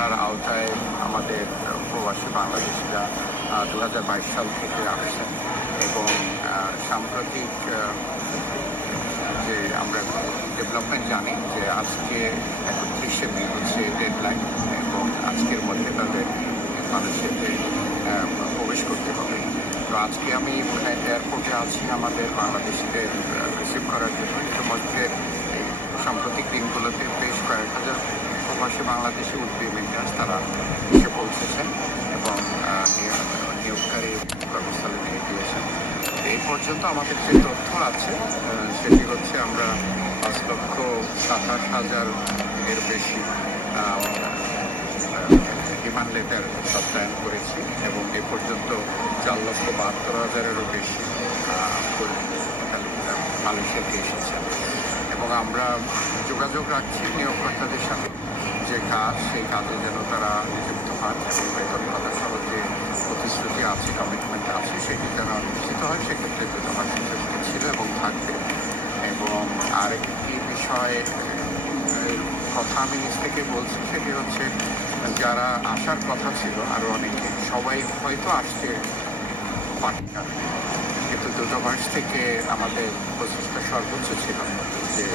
তার আওতায় আমাদের প্রবাসী বাংলাদেশিরা দু হাজার বাইশ সাল থেকে আসছেন এবং সাম্প্রতিক যে আমরা ডেভেলপমেন্ট জানি যে আজকে একত্রিশে মে হচ্ছে ডেডলাইন এবং আজকের মধ্যে তাদের বাংলাদেশেতে প্রবেশ করতে হবে। তো আজকে আমি এয়ারপোর্টে আছি আমাদের বাংলাদেশিদের রিসিভ করার জন্য। ইতিমধ্যে সাম্প্রতিক দিনগুলোতে বেশ কয়েক হাজার প্রবাসী বাংলাদেশি উদ্বি মেন্টার্স তারা এসে পৌঁছেছেন এবং নিয়োগ- নিয়োগকারী কর্মস্থলে নিয়ে গিয়েছেন। এই পর্যন্ত আমাদের যে তথ্য আছে সেটি হচ্ছে আমরা পাঁচ লক্ষ সাতাশ হাজার এর বেশি ডিমান্ড লেটার সত্যায়ন করেছি এবং এ পর্যন্ত চার লক্ষ বাহাত্তর হাজারেরও বেশি মালয়েশিয়াতে এসেছেন এবং আমরা যোগাযোগ রাখছি নিয়োগকর্তাদের সাথে যে কাজ, সেই কাজে যেন তারা নিযুক্ত হন এবং বেতন ভাতা সহ যে প্রতিশ্রুতি আছে কমিটমেন্ট আছে, সেটি যেন নিশ্চিত হয় সেক্ষেত্রে দ্রুতভাবে সুযোগ ছিল এবং থাকবে এবং আরেকটি বিষয় কথা আমি নিজ থেকে বলছি, সেটি হচ্ছে যারা আসার কথা ছিল আরও অনেকে, সবাই হয়তো আসতে পারেন না। কিন্তু দূতাবাস থেকে আমাদের প্রচেষ্টা সর্বোচ্চ ছিল যে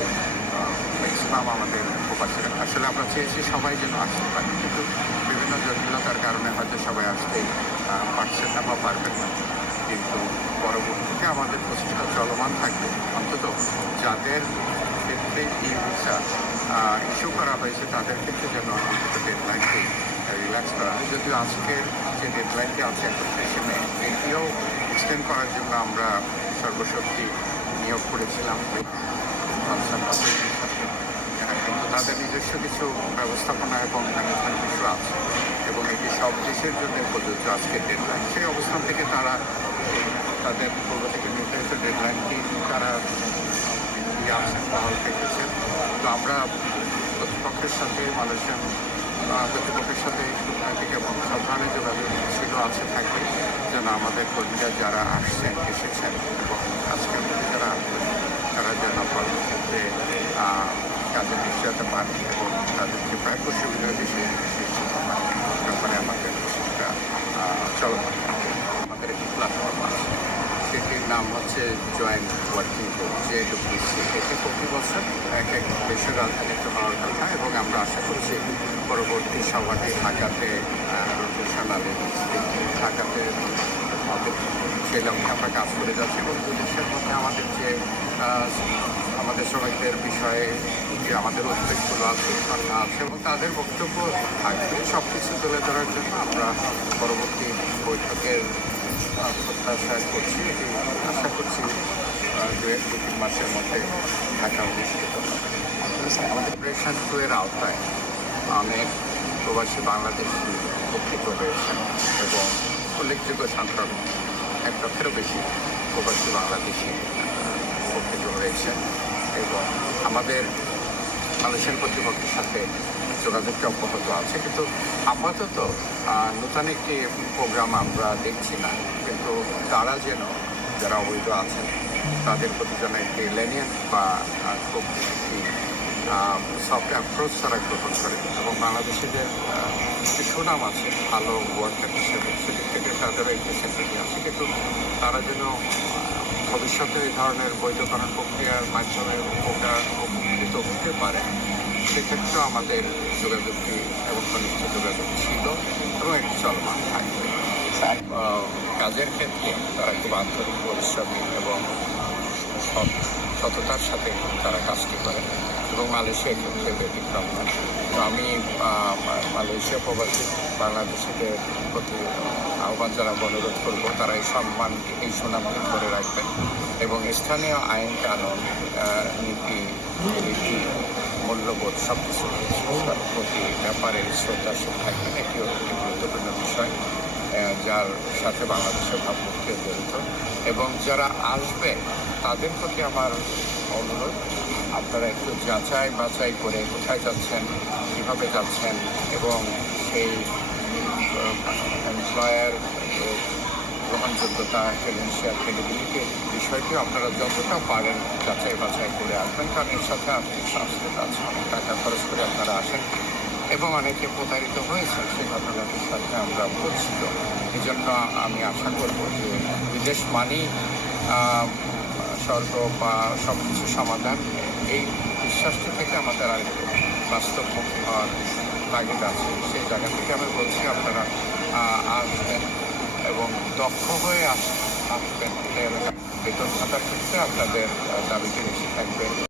ম্যাক্সিমাম আমাদের প্রবাসীরা আসলে আমরা চেয়েছি সবাই যেন আসতে পারে, কিন্তু বিভিন্ন জটিলতার কারণে হয়তো সবাই আসতেই পারছেন না বা পারবেন না। কিন্তু পরবর্তীতে আমাদের প্রচেষ্টা চলমান থাকবে। অন্তত যাদের ক্ষেত্রে ই ভিসা ইস্যু করা হয়েছে, তাদের ক্ষেত্রে যেন অন্তত ডেডলাইনটি রিল্যাক্স করা হয়। যদিও আজকের যে ডেডলাইনটি আছে, একত্রিশে মে, এটিও এক্সটেন্ড করার জন্য আমরা সর্বশক্তি নিয়োগ করেছিলাম। কিন্তু তাদের নিজস্ব কিছু ব্যবস্থাপনা এবং ম্যানেজমেন্ট ইস্যু আছে এবং এটি সব দেশের জন্য প্রযোজ্য আজকের ডেডলাইন সেই অবস্থান থেকে তারা তাদের পূর্ব থেকে নির্ধারিত ডেডলাইনটি তারা আছেন বহাল রেখেছেন তো আমরা কর্তৃপক্ষের সাথে, মালয়েশিয়ান কর্তৃপক্ষের সাথে কূটনৈতিক এবং সব ধরনের যোগাযোগ ছিল, আছে থাকবে। যেন আমাদের কর্মীরা যারা আসছেন, এসেছেন এবং আজকের মধ্যে যারা আসবেন, তারা যেন কর্মক্ষেত্রে কাজে নিশ্চয়তা পান এবং তাদেরকে প্রায় সুবিধা দেশে নিশ্চিত পান এ ব্যাপারে আমাদের প্রচেষ্টা আহ, চলমান থাকে। আমাদের একটি প্ল্যাটফর্ম আছে সেটির জয়েন্ট ওয়ার্কিং গ্রুপ জেডব্লিউসি এটি প্রতি বছর এক এক দেশের রাজধানীতে হওয়ার কথা এবং আমরা আশা করছি পরবর্তী সভাটি ঢাকাতে রোটেশনালি ঢাকাতে সেই লক্ষ্যে আমরা কাজ করে যাচ্ছি এবং দেশের মধ্যে আমাদের যে আমাদের শ্রমিকদের বিষয়ে যে আমাদের উদ্বেগগুলো আছে উৎকণ্ঠা আছে এবং তাদের বক্তব্য থাকবে সব কিছু তুলে ধরার জন্য আমরা পরবর্তী বৈঠকের প্রত্যাশা করছি আশা করছি দু এক দু তিন মাসের মধ্যে ঢাকা অনুষ্ঠিত হবে। আমাদের অপারেশন টু এর আওতায়। অনেক প্রবাসী বাংলাদেশি উপকৃত হয়েছেন এবং উল্লেখযোগ্য সংখ্যক এক লক্ষেরও বেশি প্রবাসী বাংলাদেশি উপকৃত হয়েছেন এবং আমাদের মালয়েশিয়ান কর্তৃপক্ষের সাথে যোগাযোগটি অব্যাহত আছে। কিন্তু আপাতত নতুন একটি প্রোগ্রাম আমরা দেখছি না। কিন্তু তারা যেন, যারা অবৈধ আছেন, তাদের প্রতি যেন একটি লেনিয়ান বা খুব একটি সফট অ্যাপ্রোচ তারা গ্রহণ করে এবং বাংলাদেশে যে সুনাম আছে, ভালো ওয়ার্কার হিসেবে সেদিক থেকে তাদেরও একটি স্বীকৃতি আছে। কিন্তু তারা যেন ভবিষ্যতে এই ধরনের বৈধকরণ প্রক্রিয়ার মাধ্যমে উপকার উপকৃত হতে পারে সেক্ষেত্রেও আমাদের যোগাযোগটি এবং ঘনিষ্ঠ যোগাযোগ ছিল এবং একটি চলমান থাকবে কাজের ক্ষেত্রে তারা খুব আন্তরিক পরিশ্রমী এবং সততার সাথে তারা কাজটি করে এবং মালয়েশিয়ার ক্ষেত্রে ব্যতিক্রম নয়। আমি মালয়েশিয়া প্রবাসী বাংলাদেশিদের প্রতি আহ্বান জানাব, অনুরোধ করব, তারা এই সম্মান, এই সুনামটি ধরে রাখবেন এবং স্থানীয় আইন কানুন নীতি, রীতি মূল্যবোধ সব কিছু প্রতি ব্যাপারে শ্রদ্ধাশীল থাকবেন একটি একটি গুরুত্বপূর্ণ বিষয় যার সাথে বাংলাদেশের ভাবমূর্তিও জড়িত। এবং যারা আসবে, তাদের প্রতি আমার অনুরোধ, আপনারা একটু যাচাই বাছাই করে কোথায় যাচ্ছেন, কীভাবে যাচ্ছেন, এবং সেই এমপ্লয়ার গ্রহণযোগ্যতা ক্রেডেন্সিয়াল ক্রেডিবিলিটি বিষয়টিও আপনারা যতটা পারেন যাচাই বাছাই করে আসবেন। কারণ এর সাথে আপনি সংস্কৃত আছে অনেক টাকা খরচ করে আপনারা আসেন এবং অনেকে প্রতারিত হয়েছে সেই ঘটনাটির সাথে আমরা পরিচিত। এই জন্য আমি আশা করব যে বিদেশ মানি স্বর্গ বা সব কিছু সমাধান, এই বিশ্বাসটি থেকে আমাদের আর বাস্তবমুখী হওয়ার তাগিদ আছে। সেই জায়গা থেকে আমি বলছি, আপনারা আসবেন। এবং দক্ষ হয়ে আস আসবেন। বেতন খাতার ক্ষেত্রে আপনাদের দাবিতে এসে থাকবে